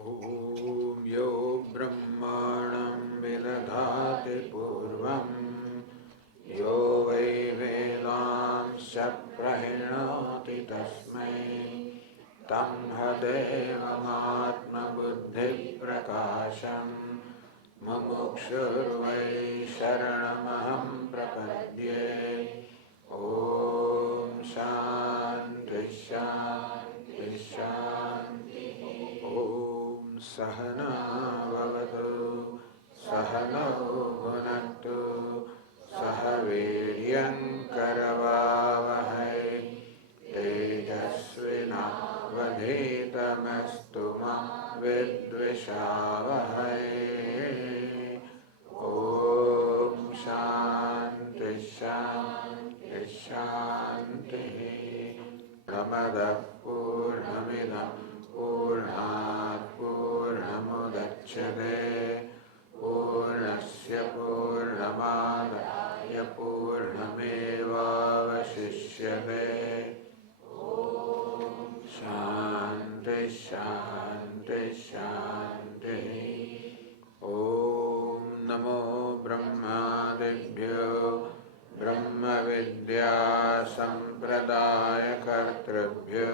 ॐ यो ब्रह्माणं विदधाति पूर्वं यो वै वेदांश्च प्रहिणोति तस्मै तन्ह देवमात्मबुद्धिप्रकाशम् मुमुक्षुर्वै शरणमहं प्रपद्ये। ॐ शान्ति शान्ति शान्ति। ॐ सहना भवतु सहनौ भुनक्तु सह वीर्यं करवावहै तेजस्विनावधीतमस्तु मा विद्विषावहै। ॐ शान्ति शान्ति शान्तिः। पूर्णमदः पूर्णमिदं पूर्णात् पूर्णमुदच्यते पूर्णस्य पूर्णमादाय पूर्णमेवावशिष्यते। शान्ति शान्ति शान्तिः। ॐ नमो ब्रह्मादिभ्यो ब्रह्मविद्या सम्प्रदायकर्तृभ्यो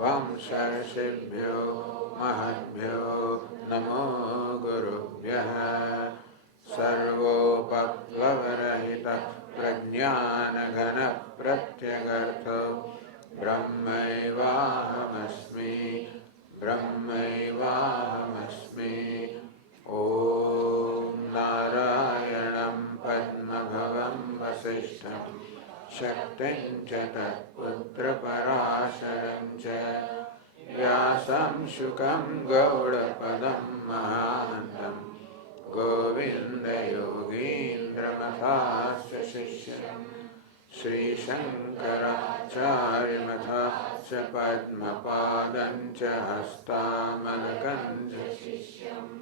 वंशर्षिभ्यो महद्भ्यो नमो गुरुभ्यः। सर्वोपप्लवरहितः प्रज्ञानघनप्रत्यगर्थो ब्रह्मैवाहमस्मि ब्रह्मैवाहमस्मि। ॐ नारायणं पद्मभवं वसिष्ठं शक्तिं च तत्पुत्रपराशरं च व्यासं शुकं गौडपदं महान्तं गोविन्दयोगीन्द्रमथास्य शिष्यं श्रीशङ्कराचार्यमथास्य पद्मपादं च हस्तामलकं च शिष्यम्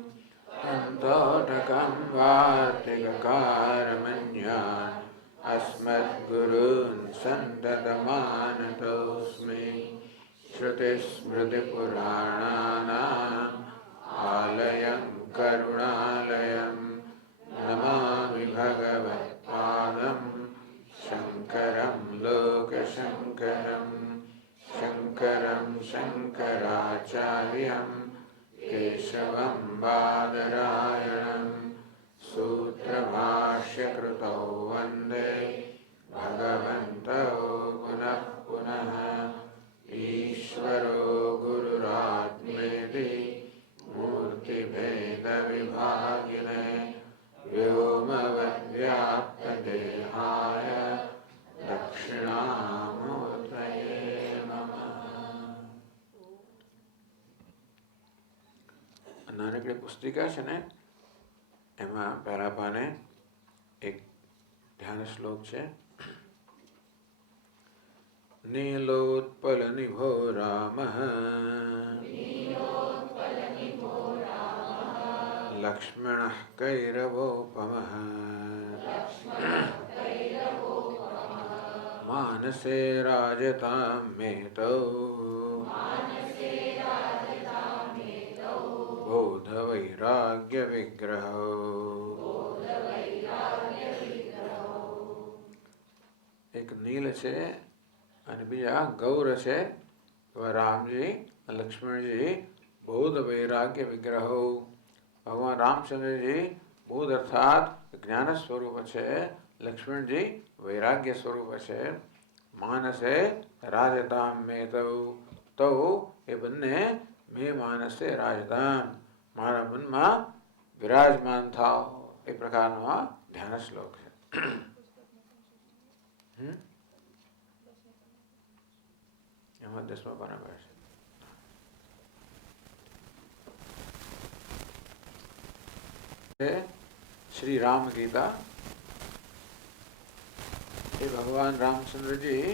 अन्तोटकं वार्तिककारमन्यान् अस्मद्गुरून् सन्ततमानतोऽस्मि। श्रुतिस्मृतिपुराणानाम् आलयं करुणालयं नमामि भगवत्पादं शङ्करं लोकशङ्करं शङ्करं शङ्कराचार्यं केशवं बादरायणं सूत्रभाष्यकृतौ वन्दे भगवन्तौ पुनः पुनः। ईश्वरो गुरुरात्मेति मूर्तिभेदविभागिने व्योमवद्व्याप्तदेहाय दक्षिणामूर्तये नमः। નાનકડી પુસ્તિકા છે ને, એમાં પહેલા પાને એક ધ્યાન શ્લોક છે. નીલોત્પલ નિભો રામઃ લક્ષ્મણઃ કૈરવોપમઃ માનસે રાજતાં મેતૌ बोध वैराग्य विग्रह. एक नील છે અને બીજા ગૌર છે. રામજી લક્ષ્મણજી બોધ વૈરાગ્ય વિગ્રહો. ભગવાન રામચંદ્રજી બોધ અર્થાત જ્ઞાન સ્વરૂપ છે, લક્ષ્મણજી વૈરાગ્ય સ્વરૂપ છે. માનસે રાજતામ મેં તો એ બંને મેં માનસે રાજધાન મારા મનમાં વિરાજમાન થાવ એ પ્રકારનો આ ધ્યાન શ્લોક છે. એમાં 10મા બરાબર છે. શ્રી રામ ગીતા એ ભગવાન રામચંદ્રજી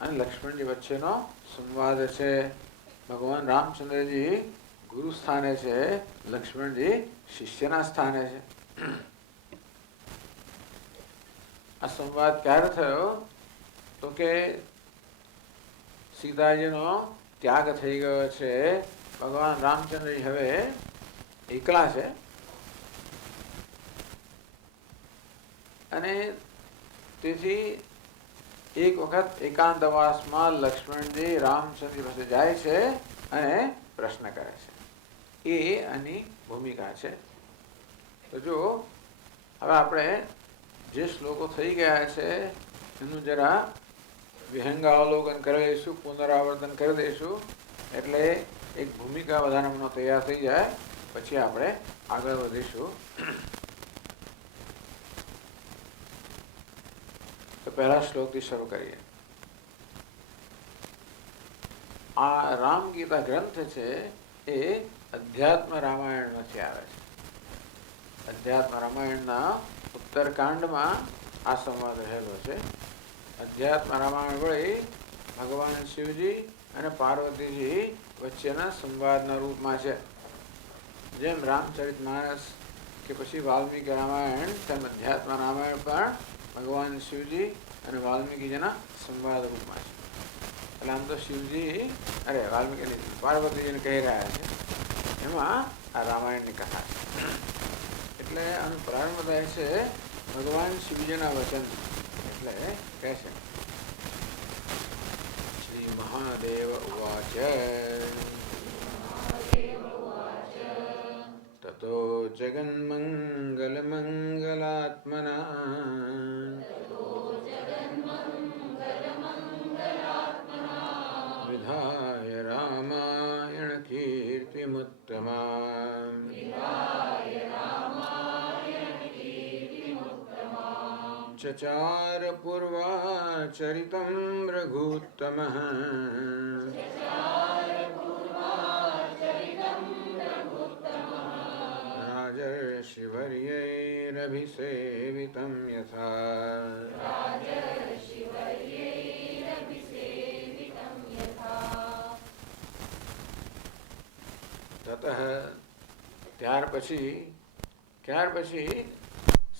અને લક્ષ્મણજી વચ્ચેનો સંવાદ છે. ભગવાન રામચંદ્રજી ગુરુ સ્થાને છે, લક્ષ્મણજી શિષ્યના સ્થાને છે. આ સંવાદ ક્યારે થયો તો કે સીતાજીનો ત્યાગ થઈ ગયો છે ભગવાન રામચંદ્ર હવે એકલા છે અને તેથી એક વખત એકાંતવાસમાં લક્ષ્મણજી રામચંદ્ર પાસે જાય છે અને પ્રશ્ન કરે છે. એ આની ભૂમિકા છે. તો જો હવે આપણે જે શ્લોકો થઈ ગયા છે એનું જરા વિહંગાવલોકન કરી દઈશું, પુનરાવર્તન કરી દઈશું, એટલે એક ભૂમિકા વધારાનો તૈયાર થઈ જાય. પછી આપણે આગળ વધીશું. તો પહેલા શ્લોકથી શરૂ કરીએ. આ રામગીતા ગ્રંથ છે એ અધ્યાત્મ રામાયણમાંથી આવે છે. અધ્યાત્મ રામાયણના ઉત્તરકાંડમાં આ સંવાદ રહેલો છે. અધ્યાત્મ રામાયણ વળી ભગવાન શિવજી અને પાર્વતીજી વચ્ચેના સંવાદના રૂપમાં છે. જેમ રામચરિતમાનસ કે પછી વાલ્મીકી રામાયણ તેમ અધ્યાત્મ રામાયણ પણ ભગવાન શિવજી અને વાલ્મીકીજીના સંવાદ રૂપમાં છે. એટલે આમ તો શિવજી વાલ્મીકી પાર્વતીજીને કહી રહ્યા છે, એમાં આ રામાયણની કથા છે. એટલે આનો પ્રારંભ થાય છે ભગવાન શિવજીના વચન. એટલે કહે છે શ્રી મહાદેવ ઉવાચ તતો જગન્મંગલમંગલાત્મના વિધાય રામાયણ કીર્તિમુત્તમા ચચાર પૂર્વાચરિતં રઘુત્તમઃ રાજર્ષિવર્યૈરભિસેવિतं યથા તતઃ ત્યાર પછી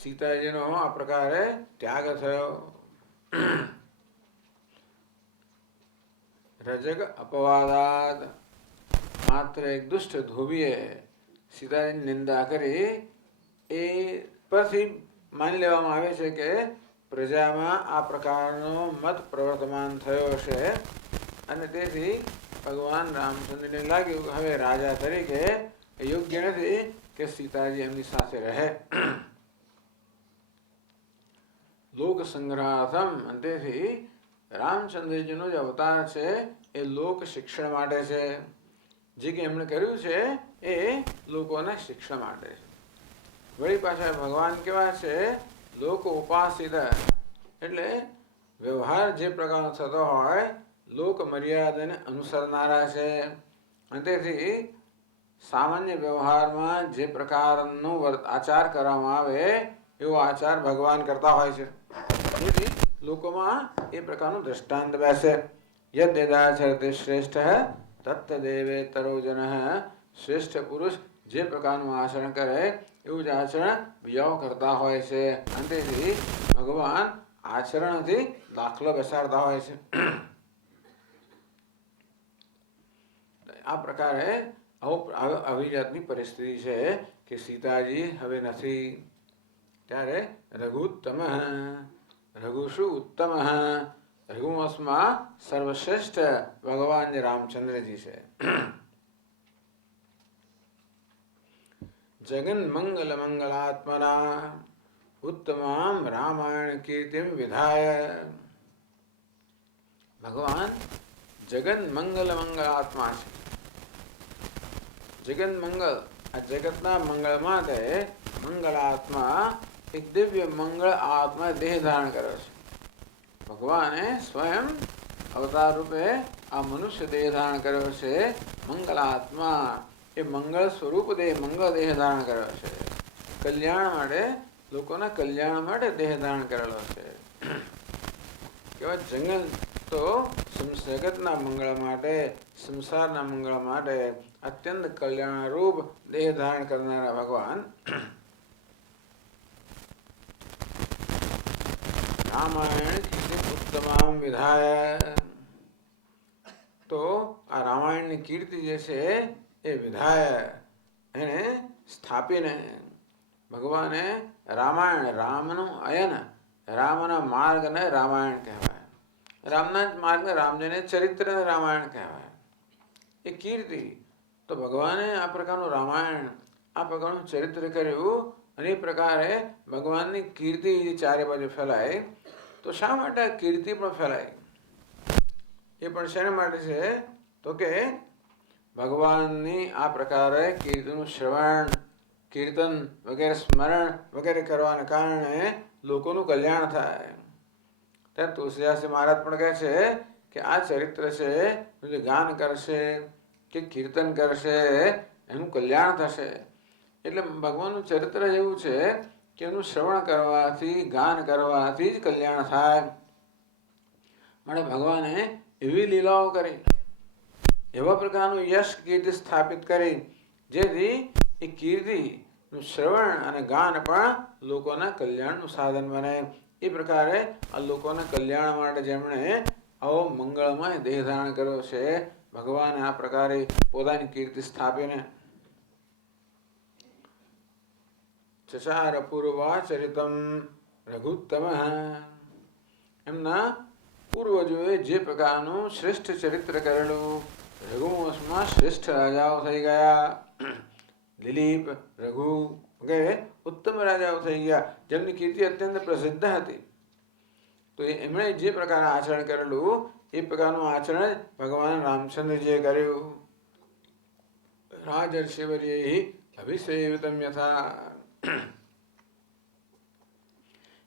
સીતાજીનો આ પ્રકારે ત્યાગ થયો. રજગ અપવાદાદ માત્ર એક દુષ્ટ ધોબીએ સીતાજીની નિંદા કરી. એ પરથી માની લેવામાં આવે છે કે પ્રજામાં આ પ્રકારનો મત પ્રવર્તમાન થયો છે અને તેથી ભગવાન રામચંદ્રને લાગ્યું કે હવે રાજા તરીકે યોગ્ય નથી કે સીતાજી એમની સાથે રહે. લોક સંગ્રહાર્થમ, તેથી રામચંદ્રજીનો જે અવતાર છે એ લોક શિક્ષણ માટે છે. જે કે એમણે કર્યું છે એ લોકોના શિક્ષણ માટે છે. વળી પાછા ભગવાન કેવા છે? લોક ઉપાસિત, એટલે વ્યવહાર જે પ્રકારનો થતો હોય લોક મર્યાદાને અનુસરનારા છે. અને તેથી સામાન્ય વ્યવહારમાં જે પ્રકારનો આચાર કરવામાં આવે એવો આચાર ભગવાન કરતા હોય છે. તેથી લોકોમાં એ પ્રકારનું દ્રષ્ટાંત બેસે. યદ્યદાચરતે શ્રેષ્ઠ તત્તદેવેતરો જનઃ, શ્રેષ્ઠ પુરુષ જે પ્રકારનું આચરણ કરે એવું જ આચરણ બીજાઓ કરતા હોય છે. અને તેથી ભગવાન આચરણથી દાખલો બેસાડતા હોય છે. આ પ્રકારે આવી જાતની પરિસ્થિતિ છે કે સીતાજી હવે નથી. ત્યારે રઘુત્તમ, રઘુ શું ઉત્તમ, રઘુવંશમાં સર્વશ્રેષ્ઠ ભગવાન રામચંદ્રજી છે. જગન મંગલ મંગલાત્મના ઉત્તમામ રામાયણ કીર્તિમ વિધાય. ભગવાન જગન મંગલ મંગલાત્મા છે. જગન મંગલ, આ જગતના મંગળ માટે મંગલાત્મા એક દિવ્ય મંગળ આત્મા દેહ ધારણ કર્યો છે. ભગવાને સ્વયં અવતાર રૂપે આ મનુષ્ય દેહ ધારણ કર્યો છે. મંગલાત્મા એ મંગળ સ્વરૂપ દેહ, મંગળ દેહ ધારણ કર્યો છે. કલ્યાણ માટે, લોકોના કલ્યાણ માટે દેહ ધારણ કરેલો છે. કેવા જંગલ તો જગતના મંગળ માટે, સંસારના મંગળ માટે અત્યંત કલ્યાણરૂપ દેહ ધારણ કરનારા ભગવાન રામાયણ ઉત્તમામ વિધાય. તો આ રામાયણની કીર્તિ જે છે એ વિધાય એને સ્થાપીને ભગવાને રામાયણ, રામનું અયન, રામના માર્ગને રામાયણ કહેવાય. રામના જ માર્ગને રામજીને ચરિત્રને રામાયણ કહેવાય. એ કીર્તિ તો ભગવાને આ પ્રકારનું રામાયણ, આ પ્રકારનું ચરિત્ર કર્યું અને એ પ્રકારે ભગવાનની કીર્તિ ચારે બાજુ ફેલાય. તો શા માટે કીર્તિ પણ ફેલાય? એ પણ શેના માટે છે? તો કે ભગવાનની આ પ્રકારે કીર્તિનું શ્રવણ, કીર્તન વગેરે, સ્મરણ વગેરે કરવાને કારણે લોકોનું કલ્યાણ થાય. ત્યારે તુલસીદાસજી મહારાજ પણ કહે છે કે આ ચરિત્ર છે, જે ગાન કરશે કે કીર્તન કરશે એનું કલ્યાણ થશે. એટલે ભગવાનનું ચરિત્ર એવું છે કે એનું શ્રવણ કરવાથી, ગાન કરવાથી જ કલ્યાણ થાય. માટે ભગવાને એવી લીલાઓ કરી, એવા પ્રકારનું યશ કીર્તિ સ્થાપિત કરી, જેથી એ કીર્તિનું શ્રવણ અને ગાન પણ લોકોના કલ્યાણનું સાધન બને. એ પ્રકારે આ લોકોના કલ્યાણ માટે જેમણે આવો મંગળમય દેહ ધારણ કર્યો છે, ભગવાને આ પ્રકારે પોતાની કીર્તિ સ્થાપીને ચચાર પૂર્વાચરિતમ રઘુત્તમ, એમના પૂર્વજોએ જે પ્રકારનું શ્રેષ્ઠ ચરિત્ર કરેલું, રઘુવંશમાં શ્રેષ્ઠ રાજાઓ થઈ ગયા, દિલીપ, રઘુ વગેરે ઉત્તમ રાજાઓ થઈ ગયા, જેમની કીર્તિ અત્યંત પ્રસિદ્ધ હતી. તો એમણે જે પ્રકારે આચરણ કરેલું એ પ્રકારનું આચરણ ભગવાન રામચંદ્રજીએ કર્યું. રાજર્ષિવર્ય અભિષેવિતમ યથા.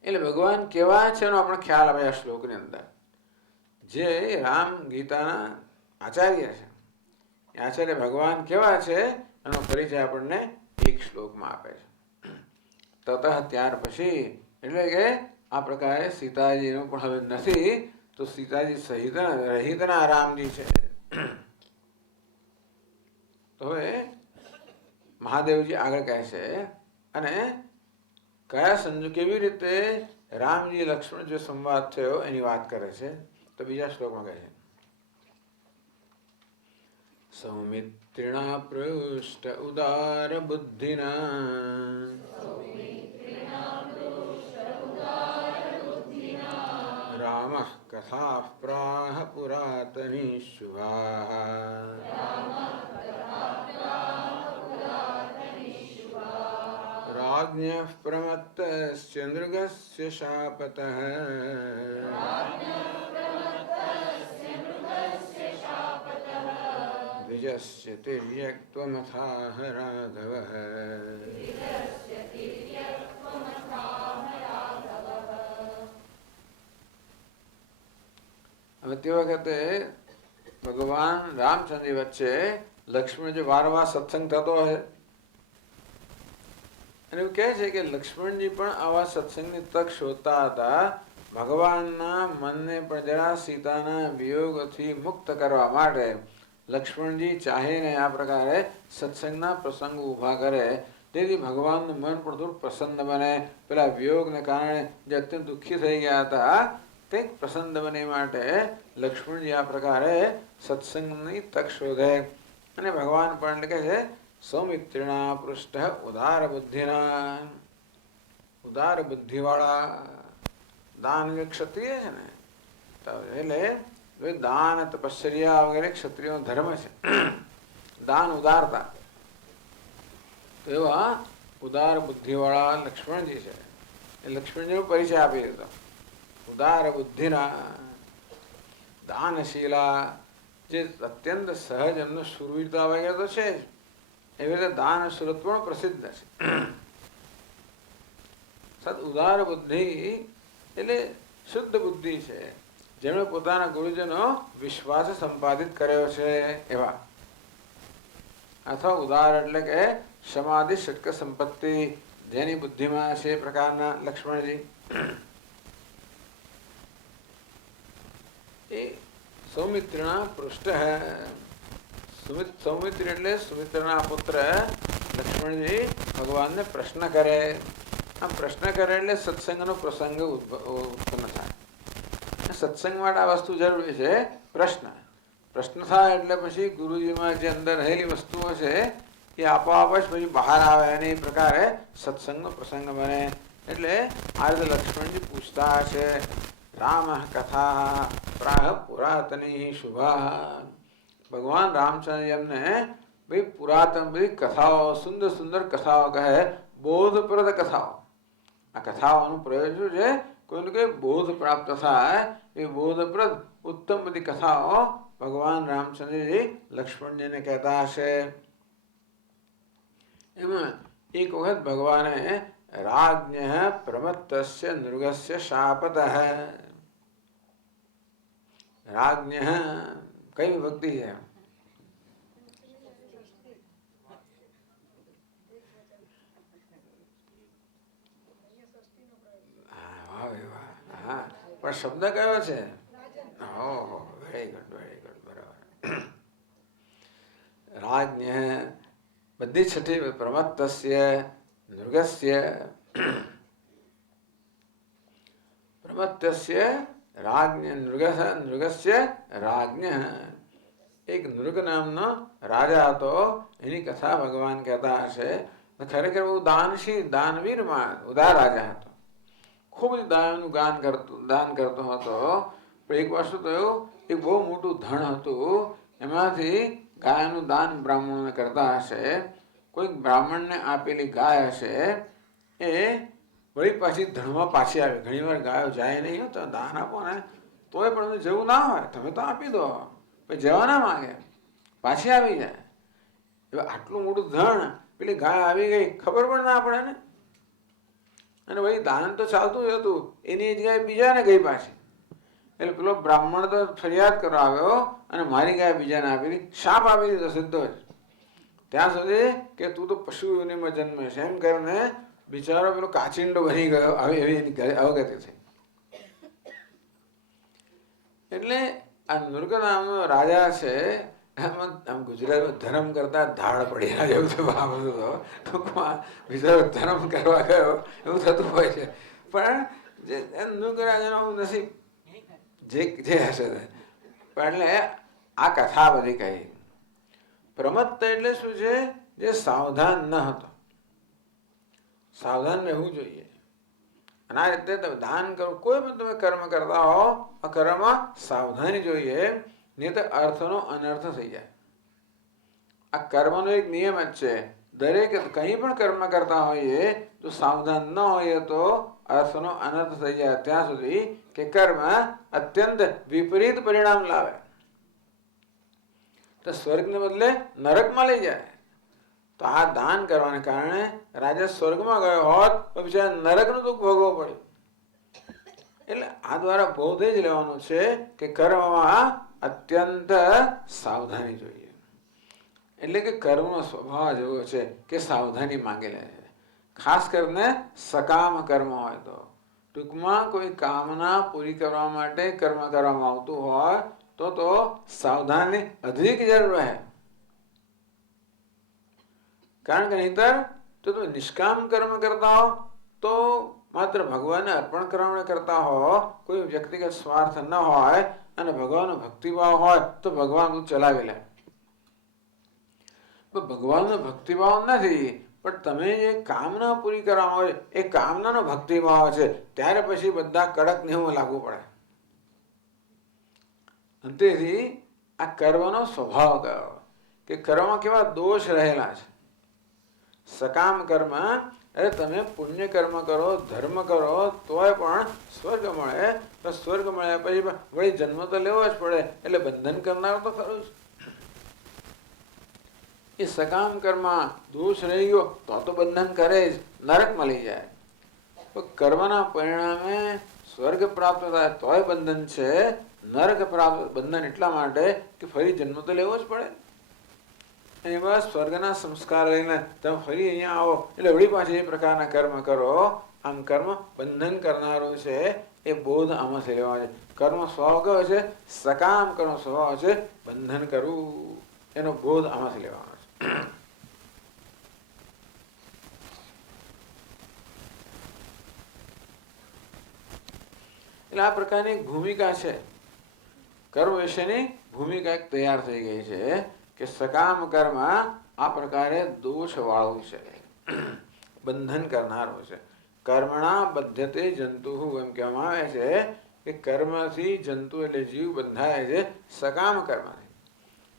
એટલે ભગવાન કેવા છે એનો આપણે ખ્યાલ આવે આ શ્લોકની અંદર. જે રામ ગીતાના આચાર્ય છે, એ આચાર્ય ભગવાન કેવા છે એનો પરિચય આપણને એક શ્લોકમાં આપે છે. તતઃ ત્યાર પછી, એટલે કે આ પ્રકારે સીતાજીનું પણ હવે નથી, તો સીતાજી સહિત રહિતના રામજી છે. તો હવે મહાદેવજી આગળ કહે છે અને કયા સંજોગ, કેવી રીતે રામજી લક્ષ્મણ જે સંવાદ થયો એની વાત કરે છે. તો બીજા શ્લોકમાં કહે છે સૌમિત્રિણા પૃષ્ટ ઉદાર બુદ્ધિના રામઃ કથાઃ પ્રાહ પુરાતની શુભાઃ રાજ્ઞઃ પ્રમત્તસ્ય નૃગસ્ય શાપતઃ દ્વિજસ્ય તિર્યક્ત્વમથાઃ રાઘવઃ. હવે તે વખતે ભગવાન રામચંદ્ર વચ્ચે લક્ષ્મણજી વારંવાર સત્સંગ થતો હોય અને એવું કહે છે કે લક્ષ્મણજી પણ આવા સત્સંગની તક શોધતા હતા. ભગવાનના મનને પણ જરા સીતાના વિયોગથી મુક્ત કરવા માટે લક્ષ્મણજી ચાહીને આ પ્રકારે સત્સંગના પ્રસંગ ઊભા કરે, તેથી ભગવાનનું મન પણ થોડું પ્રસન્ન બને. પેલા વિયોગને કારણે જે અત્યંત દુઃખી થઈ ગયા હતા કંઈક પ્રસન્ન બને માટે લક્ષ્મણજી આ પ્રકારે સત્સંગની તક શોધે. અને ભગવાન પણ કહે છે સૌમિત્રિણા પૃષ્ઠ ઉદાર બુદ્ધિના, ઉદાર બુદ્ધિવાળા. દાન ક્ષત્રિય છે ને, એટલે દાન તપશ્ચર્યા વગેરે ક્ષત્રિયનો ધર્મ છે, દાન ઉદારતા. તો એવા ઉદાર બુદ્ધિવાળા લક્ષ્મણજી છે. એ લક્ષ્મણજીનો પરિચય આપી દીધો. ઉદાર બુદ્ધિના, દાનશીલા, જે અત્યંત સહજ એમનો શૂરવીરતા વગેરે તો છે જ, એવી રીતે દાનશૂરત્વ પણ પ્રસિદ્ધ છે. સદ ઉદાર બુદ્ધિ એટલે શુદ્ધ બુદ્ધિ છે, જેમણે પોતાના ગુરુજનો વિશ્વાસ સંપાદિત કર્યો છે એવા. અથવા ઉદાર એટલે કે સમાધિ ષટક સંપત્તિ જેની બુદ્ધિમાં છે પ્રકારના લક્ષ્મણજી. એ સૌમિત્રના પૃષ્ઠ, સૌમિત્ર એટલે સુમિત્રના પુત્ર લક્ષ્મણજી ભગવાનને પ્રશ્ન કરે. આ પ્રશ્ન કરે એટલે સત્સંગનો પ્રસંગ ઉત્પન્ન થાય. સત્સંગ માટે આ વસ્તુ જરૂરી છે, પ્રશ્ન. પ્રશ્ન થાય એટલે પછી ગુરુજીમાં જે અંદર રહેલી વસ્તુઓ છે એ આપોઆપ જ પછી બહાર આવે અને એ પ્રકારે સત્સંગનો પ્રસંગ બને. એટલે આ રીતે લક્ષ્મણજી પૂછતા છે, રામ કથા પ્રાહ પુરાતની શુભા. ભગવાન રામચંદ્ર એમને ભાઈ પુરાતન બધી કથાઓ, સુંદર સુંદર કથાઓ કહે, બોધપ્રદ કથાઓ. આ કથાઓનું પ્રયોજન શું છે? કોઈને કોઈ બોધ પ્રાપ્ત થાય એ બોધપ્રદ ઉત્તમ બધી કથાઓ ભગવાન રામચંદ્રજી લક્ષ્મણજીને કહેતા હશે. એમાં એક વખત ભગવાને રાજ્ઞ પ્રમત્તસ્ય નૃગસ્ય શાપતઃ. રાજ્ઞ કઈ વિભક્તિ છે? હા, પણ શબ્દ કયો છે? ઓહો, વેરી ગુડ, બરાબર. રાજ્ઞ બધી છઠ્ઠી પ્રમત્તસ્ય નૃગસ્ય. પ્રમત્તસ્ય રાજ્ઞ નૃગસ્ય રાજ્ઞ. એક નૃગ નામનો રાજા હતો, એની કથા ભગવાન કહેતા હશે. ખરેખર બહુ દાનશીલ, દાનવીર માણસ, ઉદાર રાજા હતો. ખૂબ જ દાન કરતો હતો. પણ એક વસ્તુ થયું, એક બહુ મોટું ધન હતું, એમાંથી ગાયનું દાન બ્રાહ્મણોને કરતા હશે. કોઈક બ્રાહ્મણને આપેલી ગાય હશે, એ વળી પાછી ધણમાં પાછી આવે. ઘણી વાર ગાયો જાય નહીં, તો દાન આપો ને તોય પણ જવું ના હોય, તમે તો આપી દો, પછી જવા ના માંગે, પાછી આવી જાય. હવે આટલું મોટું ધણ, પેલી ગાય આવી ગઈ, ખબર પણ ના પડે ને. અને ભાઈ દાન તો ચાલતું જ હતું, એની જગ્યાએ બીજાને ગઈ પાછી. એટલે પેલો બ્રાહ્મણ તો ફરિયાદ કરવા આવ્યો અને મારી ગાય બીજાને આપી દીધી, શાપ આપી દીધો સીધો જ. ત્યાં સુધી કે તું તો પશુ યોનિમાં જન્મે છે એમ કરીને બિચારો પેલો કાચિંડો બની ગયો. આવી એવી એની અવગતિ થઈ. એટલે આ નૃગ નામનો રાજા છે, આમ ગુજરાતમાં ધર્મ કરતા ધાડ પડી એવું તો બાબત હતો. ટૂંકમાં બિચારો ધર્મ કરવા ગયો એવું થતું હોય છે. પણ જે નૃગ રાજાનો નસીબ જે હશે. એટલે આ કથા બધી કહી. પ્રમત્ત એટલે શું છે? જે સાવધાન ન હતો. સાવધાન રહેવું જોઈએ. અને આ રીતે તમે દાન કરો, કોઈ પણ તમે કર્મ કરતા હો, આ કર્મમાં સાવધાની જોઈએ, નહીં તો અર્થનો અનર્થ થઈ જાય. આ કર્મનો એક નિયમ જ છે, દરેક કંઈ પણ કર્મ કરતા હોઈએ તો સાવધાન ન હોઈએ તો અર્થનો અનર્થ થઈ જાય. ત્યાં સુધી કે કર્મ અત્યંત વિપરીત પરિણામ લાવે. તો સ્વર્ગને બદલે નરકમાં લઈ જાય. તો આ દાન કરવાને કારણે રાજા સ્વર્ગમાં ગયો હોત તો બિચારા નરકનું દુઃખ ભોગવવું પડ્યું. એટલે આ દ્વારા બોધ જ લેવાનું છે કે કર્મમાં અત્યંત સાવધાની જોઈએ. એટલે કે કર્મનો સ્વભાવ જેવો છે કે સાવધાની માંગેલા છે. ખાસ કરીને સકામ કર્મ હોય તો, ટૂંકમાં કોઈ કામના પૂરી કરવા માટે કર્મ કરવામાં આવતું હોય તો સાવધાની અધિક જરૂર રહે. કારણ કે નહીતર તો તમે નિષ્કામ કર્મ કરતા હો તો માત્ર ભગવાનને અર્પણ કરવા કરતા હો, કોઈ વ્યક્તિગત સ્વાર્થ ન હોય અને ભગવાનનો ભક્તિભાવ હોય તો ભગવાન ચલાવી લે. ભગવાનનો ભક્તિભાવ નથી, પણ તમે જે કામના પૂરી કરવામાં હોય એ કામનાનો ભક્તિભાવ છે, ત્યારે પછી બધા કડક નિયમો લાગુ પડે. તેથી આ કર્મનો સ્વભાવ કયો કે કર્મમાં કેવા દોષ રહેલા છે. સકામ કર્મ એટલે તમે પુણ્ય કર્મ કરો, ધર્મ કરો તોય પણ સ્વર્ગ મળે. તો સ્વર્ગ મળ્યા પછી વળી જન્મ તો લેવો જ પડે, એટલે બંધન કરનાર તો ખરું જ. એ સકામ કર્મ દોષ રહી ગયો તો બંધન કરે જ, નરક મળી જાય. કર્મના પરિણામે સ્વર્ગ પ્રાપ્ત થાય તોય બંધન છે, નરક પ્રાપ્ત બંધન એટલા માટે કે ફરી જન્મ તો લેવો જ પડે. એવા સ્વર્ગના સંસ્કાર લઈને તમે ફરી અહીંયા આવો એટલે વળી પાછી એ પ્રકારના કર્મ કરો. આમ કર્મ બંધન કરનારો છે એ બોધ આમાંથી લેવા છે. કર્મ સ્વભાવ કયો છે? સકામ કર્મ સ્વભાવ છે બંધન કરવું, એનો બોધ આમાંથી લેવાનો છે. એટલે આ પ્રકારની એક ભૂમિકા છે. કર્મ વિશેની ભૂમિકા એક તૈયાર થઈ ગઈ છે કે સકામ કર્મ આ પ્રકારે દોષ વાળું છે, બંધન કરનારું છે. કર્મણા બધ્યતે જંતુ એમ કહેવામાં આવે છે કે કર્મથી જંતુ એટલે જીવ બંધાય છે સકામ કર્મથી.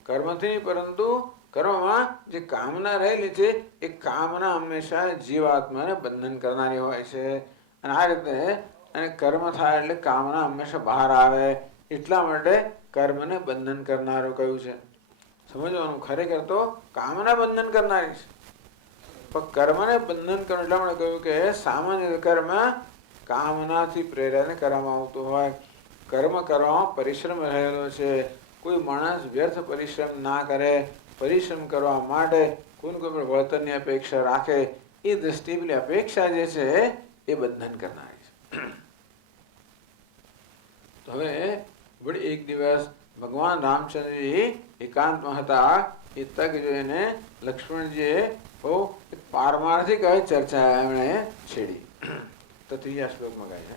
કર્મથી પરંતુ કર્મમાં જે કામના રહેલી છે એ કામના હંમેશા જીવાત્માને બંધન કરનારી હોય છે. અને આ રીતે અને કર્મ થાય એટલે કામના હંમેશા બહાર આવે, એટલા માટે કર્મને બંધન કરનારું કહ્યું છે. સમજવાનું, ખરેખર તો કામના બંધન કરનારી છે, પણ કર્મને બંધન કરવું એટલા માટે કહ્યું કે સામાન્ય કર્મ કામનાથી પ્રેરાને કરવામાં આવતું હોય. કર્મ કરવામાં પરિશ્રમ રહેલો છે. કોઈ માણસ વ્યર્થ પરિશ્રમ ના કરે, પરિશ્રમ કરવા માટે કોઈ પણ વળતરની અપેક્ષા રાખે, એ દ્રષ્ટિ પેલી અપેક્ષા જે છે એ બંધન કરનારી છે. તો હવે વળી એક દિવસ ભગવાન રામચંદ્રજી એકાંતમાં હતા. એ તક જોઈને લક્ષ્મણજીએ બહુ પારમાર્થિક ચર્ચા એમણે છેડી. તો ત્રીજા શ્લોકમાં કહે છે,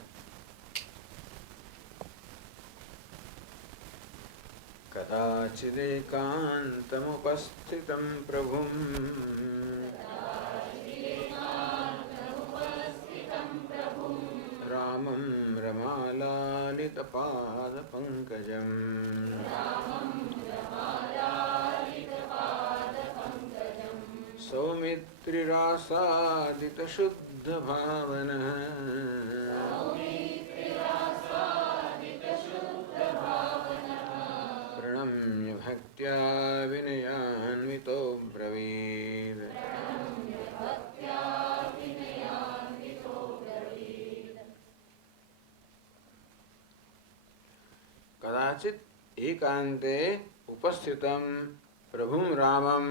કદાચિદેકાંતમુપસ્થિતં પ્રભું રામં રમાલાલિતપાદપંકજં સૌમિત્રિરાસાદિતશુદ્ધભાવનઃ प्रणम्य भक्त्या विनयान्वितो ब्रवीद। कदाचित एकांते उपस्थितं प्रभुं रामं,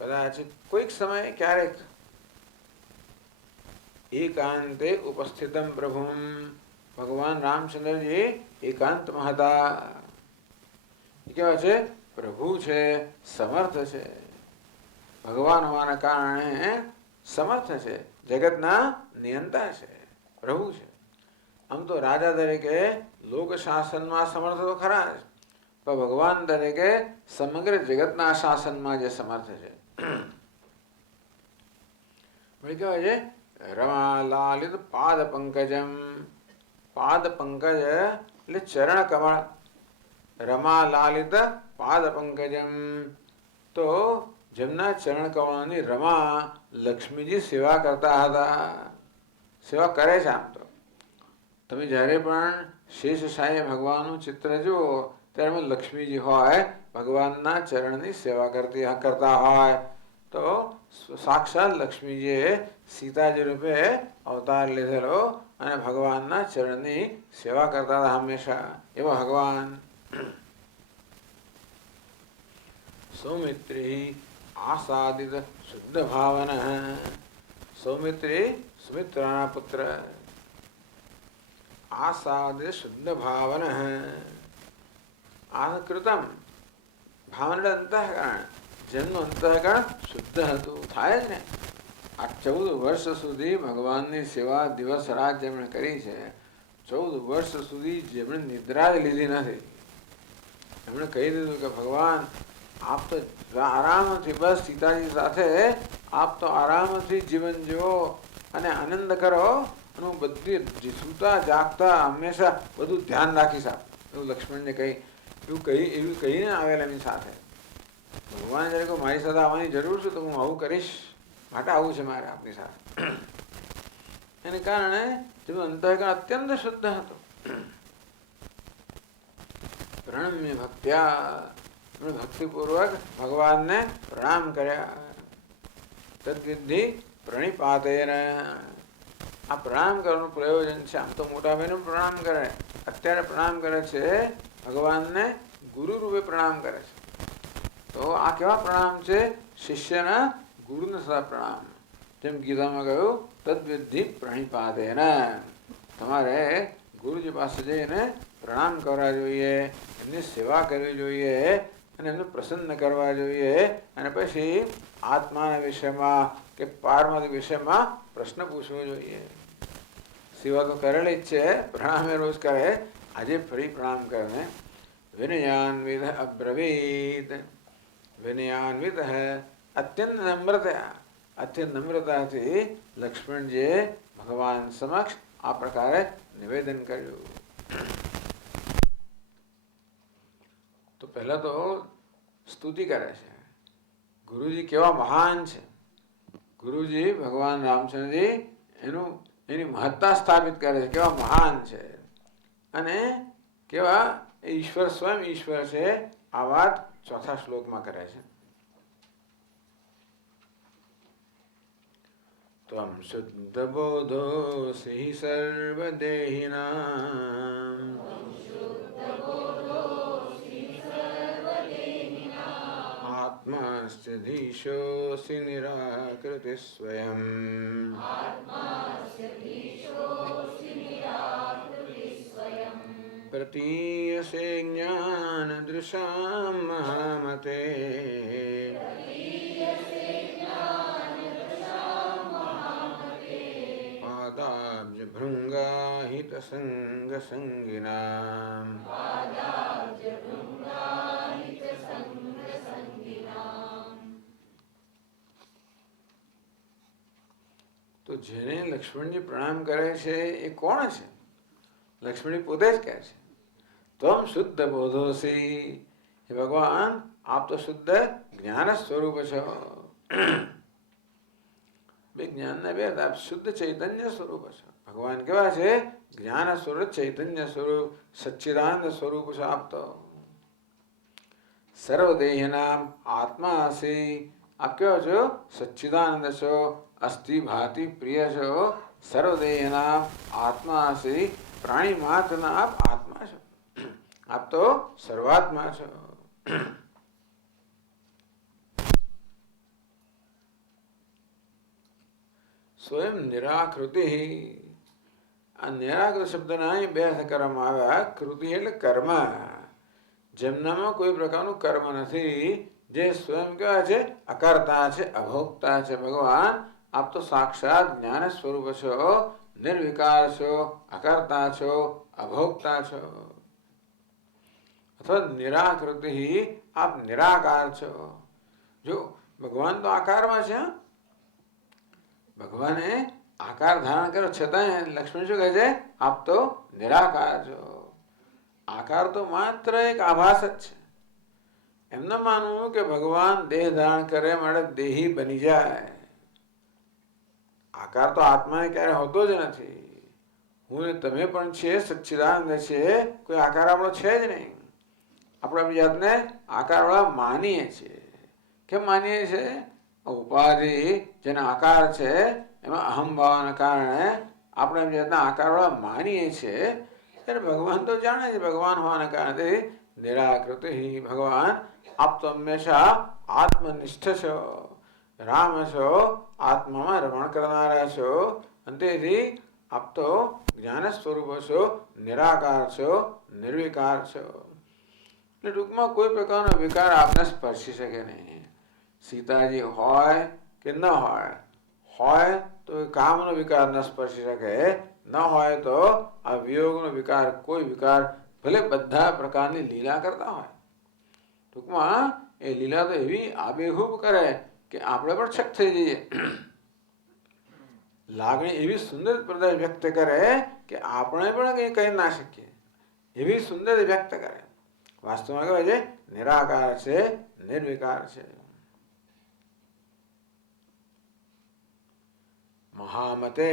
कदाचित कोई समय क्यारेक एकांते उपस्थितं प्रभुं ભગવાન રામચંદ્રજી એકાંતમાં હતા. કેવા છે? પ્રભુ છે, સમર્થ છે. ભગવાન હોવાના કારણે સમર્થ છે, જગતના નિયંતા છે, પ્રભુ છે. આમ તો રાજા તરીકે લોક શાસનમાં સમર્થ તો ખરા જ, પણ ભગવાન તરીકે સમગ્ર જગતના શાસનમાં જે સમર્થ છે. કેવાય છે રમા લાલિત પાદ પંકજમ. પાદ પંકજ એટલે ચરણ કમળ. રમા લાલિત પાદ પંકજમ, તો જેમના ચરણ કમળની રમા લક્ષ્મીજી સેવા કરતા હતા, સેવા કરે છે. આમ તો તમે જ્યારે પણ શેષ સાંઈ ભગવાનનું ચિત્ર જુઓ ત્યારે લક્ષ્મીજી હોય ભગવાનના ચરણની સેવા કરતા હોય. તો સાક્ષાત લક્ષ્મીજીએ સીતાજી રૂપે અવતાર લીધેલો અને ભગવાનના ચરણની સેવા કરતા હતા હંમેશા. એવા ભગવાન સૌમિત્રી આસાદિત શુદ્ધ ભાવન. સૌમિત્રી સુમિત્રાના પુત્ર. આસાદિત શુદ્ધ ભાવન. આકૃતમ ભાવન અંતઃકરણ, જેમનું અંતઃકરણ શુદ્ધ હતું. થાય જ ને. આ 14 વર્ષ સુધી ભગવાનની સેવા દિવસ રાત જેમણે કરી છે, 14 વર્ષ સુધી જેમણે નિદ્રા જ લીધી નથી. એમણે કહી દીધું કે ભગવાન આપ તો આરામથી બસ સીતાજી સાથે આપ તો આરામથી જીવન જીવો અને આનંદ કરો, અને હું બધી સૂતા જાગતા હંમેશા બધું ધ્યાન રાખીશ આપ. એવું લક્ષ્મણને એવું કહીને આવેલા એમની સાથે. ભગવાન જયારે કહું મારી સાથે આવવાની જરૂર છે તો હું આવું કરીશ, માટે આવું છે મારે આપની સાથે. એને કારણે જેનું અંતઃકરણ અત્યંત શુદ્ધ હતું. પ્રણમ્ય ભક્ત્યા, ભક્તિપૂર્વક ભગવાનને પ્રણામ કર્યા. તદ્વિધિ પ્રણિપાતેન. આ પ્રણામ કરવાનું પ્રયોજન છે. આમ તો મોટા ભાઈનું પ્રણામ કરે, અત્યારે પ્રણામ કરે છે ભગવાનને ગુરુ રૂપે પ્રણામ કરે છે. તો આ કેવા પ્રણામ છે? શિષ્યના ગુરુને સદા પ્રણામ. જેમ ગીતામાં કહ્યું તદ્વિધિ પ્રણિપાતેન. તમારે ગુરુજી પાસે જઈને પ્રણામ કરવા જોઈએ, એમની સેવા કરવી જોઈએ અને એમને પ્રસન્ન કરવા જોઈએ. અને પછી આત્માના વિષયમાં કે પારમાર્થિક વિષયમાં પ્રશ્ન પૂછવો જોઈએ. સેવા તો કરેલી જ છે, પ્રણામ રોજ કરે. આજે ફરી પ્રણામ કરીને વિનયાન્વિત અબ્રવીત. વિનયાન્વિત અત્યંત નમ્રતાથી લક્ષ્મણજીએ ભગવાન સમક્ષ આ પ્રકારે નિવેદન કર્યું. તો પહેલા તો સ્તુતિ કરે છે. ગુરુજી કેવા મહાન છે. ગુરુજી ભગવાન રામચંદ્રજી એની મહત્તા સ્થાપિત કરે છે, કેવા મહાન છે અને કેવા ઈશ્વર સ્વયં ઈશ્વર છે. આ વાત ચોથા શ્લોકમાં કરે છે. ત્વમ શુદ્ધ બોધોસી સર્વદેહિનાં આત્માસ્યધીશોऽસि નિરાકૃતિ સ્વયં પ્રતીયસે જ્ઞાનદૃશાં મહામતે પાદાબ્જભૃંગાહિતસંગસંગિનાં. તો જેને લક્ષ્મણજી પ્રણામ કરે છે એ કોણ છે? લક્ષ્મણજી પોતે જ કહે છે ત્વમ શુદ્ધ બોધોસી. હે ભગવાન, આપ તો શુદ્ધ જ્ઞાન સ્વરૂપ છો. બે જ્ઞાનના બે આપ શુદ્ધ ચૈતન્ય સ્વરૂપ છો. ભગવાન કેવા છે? જ્ઞાન સ્વરૂપ, ચૈતન્ય સ્વરૂપ, સચ્ચિદાનંદ સ્વરૂપ છો આપ તો. સર્વદેહિનામ આત્માસી. આપ કેવા છો? સચ્ચિદાનંદ છો, અસ્થિ ભાતિ પ્રિય છો. સર્વદેહિનામ આત્માસી. પ્રાણી માત્રના આપ આત્મા છો. આપ તો સર્વાત્મા છો. સ્વયં નિરાકૃતિ. આ નિરાકૃત શબ્દના બે અર્થ કરવામાં આવ્યા. કૃતિ એટલે કર્મ, જેમનામાં કોઈ પ્રકારનું કર્મ નથી, જે સ્વયં કેવા છે? અકર્તા છે, અભોક્તા છે. ભગવાન આપ તો સાક્ષાત જ્ઞાન સ્વરૂપ છો, નિર્વિકાર છો, અકર્તા છો, અભોક્તા છો. અથવા નિરાકૃતિ, આપ નિરાકાર છો. જો ભગવાન તો આકારમાં છે. ભગવાને આકાર ધારણ કર્યો છતાં લક્ષ્મણ શું કહે છે? આપ તો નિરાકાર છો. આકાર તો માત્ર એક આભાસ જ છે. એમ ન માનવું કે ભગવાન દેહ ધારણ કરે માટે દેહી બની જાય. આકાર તો આત્માને ક્યારે હોતો જ નથી. હું ને તમે પણ છીએ, સચ્ચિદાનંદ છે. કોઈ આકાર આપણો છે જ નહીં. આપણે આપણી જાતને આકારવાળા માનીએ છીએ. કેમ માનીએ છીએ? ઉપાધિ જેના આકાર છે એમાં અહંભાવના કારણે આપણે એમ જાતના આકારવાળા માનીએ છીએ. ત્યારે ભગવાન તો જાણે છે ભગવાન હોવાના કારણે નિરાકૃતિ. ભગવાન આપ તો હંમેશા આત્મનિષ્ઠ છો, રામ છો, આત્મામાં રમણ કરનારા છો. અને તેથી આપ તો જ્ઞાન સ્વરૂપ છો, નિરાકાર છો, નિર્વિકાર છો. એટલે ટૂંકમાં કોઈ પ્રકારનો વિકાર આપને સ્પર્શી શકે નહીં. સીતાજી હોય કે ન હોય, હોય તો કામનો વિકાર ન સ્પર્શી શકે, ન હોય તો આ વિયોગનો વિકાર, કોઈ વિકાર ભલે બધા પ્રકારની લીલા કરતા હોય. ટૂંકમાં એ લીલા તો એવી આબેહૂબ કરે કે આપણે પણ છક થઈ જઈએ. લાગણી એવી સુંદર પ્રદર્શન વ્યક્ત કરે કે આપણે પણ કંઈ કહી ના શકીએ. એવી સુંદર વ્યક્ત કરે. વાસ્તવમાં કહેવાય છે નિરાકાર છે, નિર્વિકાર છે. મહામતે.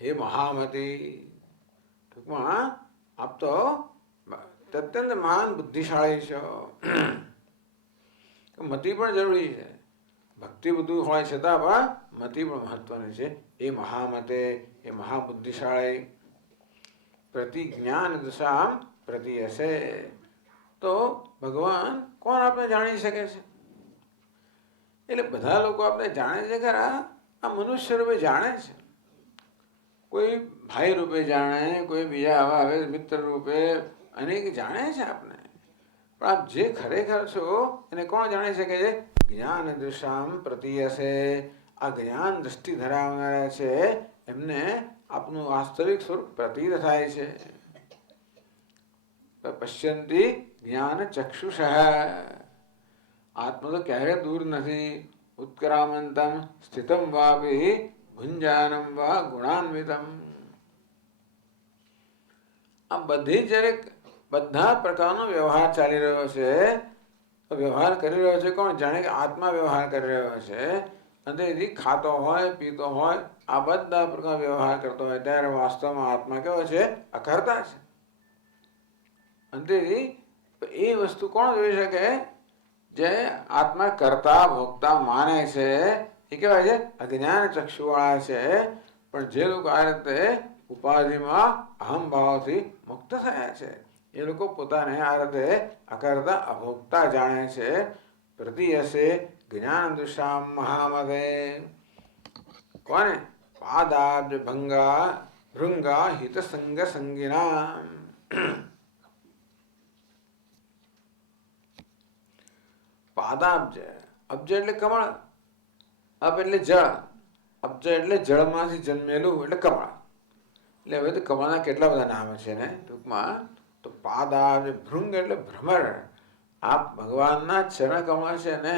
હે મહામતી. ટૂંકમાં આપ તો અત્યંત મહાન બુદ્ધિશાળી છો. મતિ પણ જરૂરી છે. ભક્તિ બધું હોય છતાં પણ મતિ પણ મહત્વની છે. એ મહામતે, એ મહાબુદ્ધિશાળી. પ્રતિજ્ઞાન દશામ પ્રતિયસે. તો ભગવાન કોણ આપણે જાણી શકે છે? એટલે બધા લોકો આપણે જાણે છે ખરા, આ મનુષ્ય રૂપે જાણે છે. કોઈ ભાઈ રૂપે જાણે, કોઈ બીજા આવા હવે મિત્ર રૂપે અનેક જાણે છે આપણે. પણ આપ જે ખરેખર છો એને કોણ જાણી શકે છે? જ્ઞાન દૃશામ પ્રતિયસે. આ જ્ઞાન દ્રષ્ટિ ધરાવનારા છે એમને આપનું વાસ્તવિક સ્વરૂપ પ્રતીત થાય છે. પશ્યંતિ જ્ઞાન ચક્ષુષઃ. આત્મા તો ક્યારે દૂર નથી. ઉત્ક્રામંતમ સ્થિતમ વાપી ભુંજાનમ વા ગુણાન્વિતમ. આ બધી જ્યારે બધા પ્રકારનો વ્યવહાર ચાલી રહ્યો છે તો વ્યવહાર કરી રહ્યો છે કોણ? જાણે કે આત્મા વ્યવહાર કરી રહ્યો છે. અંદરથી ખાતો હોય, પીતો હોય, આ બધા પ્રકાર વ્યવહાર કરતો હોય ત્યારે વાસ્તવમાં આત્મા કેવો છે? અકર્તા છે. અંતેથી એ વસ્તુ કોણ જોઈ શકે? જે આત્મા કરતા ભોગતા માને છે એ કેવાય છે? અજ્ઞાન ચક્ષુવાળા છે. પણ જે લોકો આ રીતે ઉપાધિમાં અહમ ભાવથી મુક્ત થયા છે એ લોકો પોતાને આ રીતે અકર્તા અભોગતા જાણે છે. પ્રતિયસે જ્ઞાન દુષામ મહામદે. કોને? પાદાબ્જ ભંગા ભૃંગા હિત સંગ સંગિના. પાદાબ્જ, અબ્જ એટલે કમળ, અબ એટલે જળ, અબ્જ એટલે જળમાંથી જન્મેલું એટલે કમળ. એટલે હવે તો કમળના કેટલા બધા નામ છે ને ટૂંકમાં. તો પાદાબ્જ, ભૃંગ એટલે ભ્રમર. આ ભગવાનના ચરણ કમળ છે ને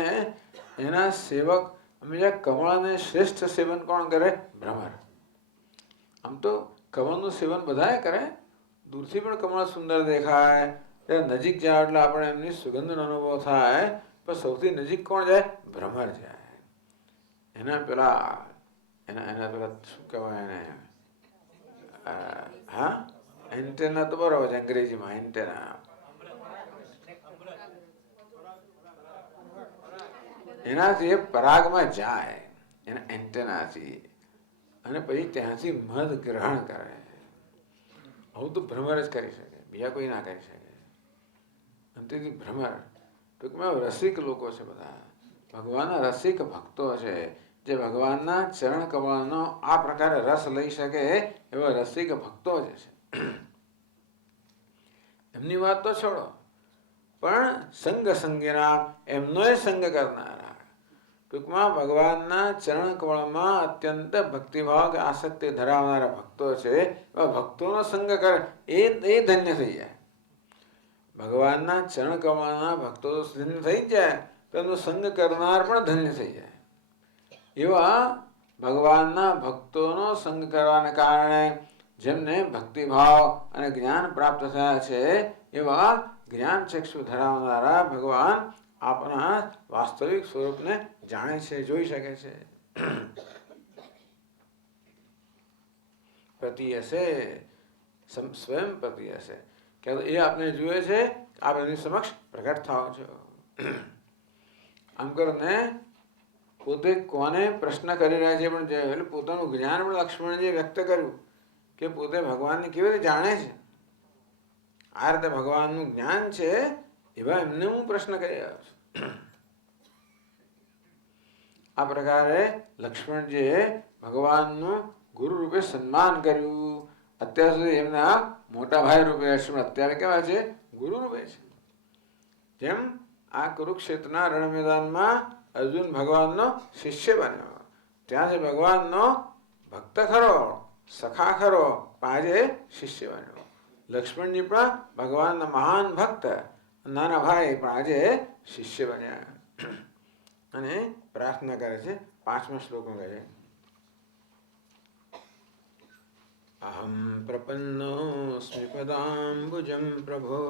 એના સેવક. હંમેશા કમળને શ્રેષ્ઠ સેવન કોણ કરે? ભ્રમર. આમ તો કમળનું સેવન બધાએ કરે. દૂરથી પણ કમળ સુંદર દેખાય, ત્યારે નજીક જાય એટલે આપણે એમની સુગંધનો અનુભવ થાય. પણ સૌથી નજીક કોણ જાય? ભ્રમર જાય. એના પેલા શું કહેવાય એને? હા, એન્ટેના તો બરાબર છે અંગ્રેજીમાં. એન્ટેના એનાથી પરાગમાં જાય, એના એન્ટેનાથી, અને પછી ત્યાંથી મધ ગ્રહણ કરે. આવું તો ભ્રમર જ કરી શકે, બીજા કોઈ ના કરી શકે. અંતેથી ભ્રમર ટૂંકમાં રસિક લોકો છે બધા. ભગવાનના રસિક ભક્તો છે જે ભગવાનના ચરણ કમળનો આ પ્રકારે રસ લઈ શકે એવા રસિક ભક્તો જે છે. એમની વાત તો છોડો, પણ સંગ સંગીના, એમનો સંગ કરનારા, ટૂંકમાં ભગવાનના ચરણ કમળમાં અત્યંત ભક્તિભાવ કે આસક્તિ ધરાવનારા ભક્તો છે. એવા ભક્તોનો સંગ કરે એ ધન્ય થઈ જાય. ભગવાનના ચરણ કમળના ભક્તો ધન્ય થઈ જાય તો એમનો સંગ કરનાર પણ ધન્ય થઈ જાય. એવા ભગવાનના ભક્તોનો સંગ કરવાને કારણે જેમને ભક્તિભાવ અને જ્ઞાન પ્રાપ્ત થયા છે એવા જ્ઞાન ચક્ષુ ધરાવનારા ભગવાન આપણા વાસ્તવિક સ્વરૂપને જાણે છે, જોઈ શકે છે. પ્રતિયસે, સ્વયં પ્રતિયસે, કે એ આપને જુએ છે, આપ એની સમક્ષ પ્રગટ થાઓ છો. આમ કરીને પોતે કોને પ્રશ્ન કરી રહ્યા છે પણ એટલે પોતાનું જ્ઞાન પણ લક્ષ્મણજીએ વ્યક્ત કર્યું કે પોતે ભગવાનને કેવી રીતે જાણે છે. આ રીતે ભગવાનનું જ્ઞાન છે એવા એમને હું પ્રશ્ન કરી રહ્યો છું. આ પ્રકારે લક્ષ્મણજીએ ભગવાનનું ગુરુ રૂપે સન્માન કર્યું. અત્યાર સુધી એમના મોટા ભાઈ રૂપે હશે, અત્યારે કેવા છે? ગુરુ રૂપે છે. જેમ આ કુરુક્ષેત્રના રણ મેદાનમાં અર્જુન ભગવાનનો શિષ્ય બન્યો, ત્યાંથી ભગવાનનો ભક્ત ખરો, સખા ખરો, આજે શિષ્ય બન્યો. લક્ષ્મણજી પણ ભગવાનના મહાન ભક્ત, નાના ભાઈ પણ આજે શિષ્ય બન્યા. અને પ્રાર્થના કરે છે 5મા શ્લોકમાં કહે છે, અહમ પ્રપન્નોસ્મિ પદામ્બુજં પ્રભો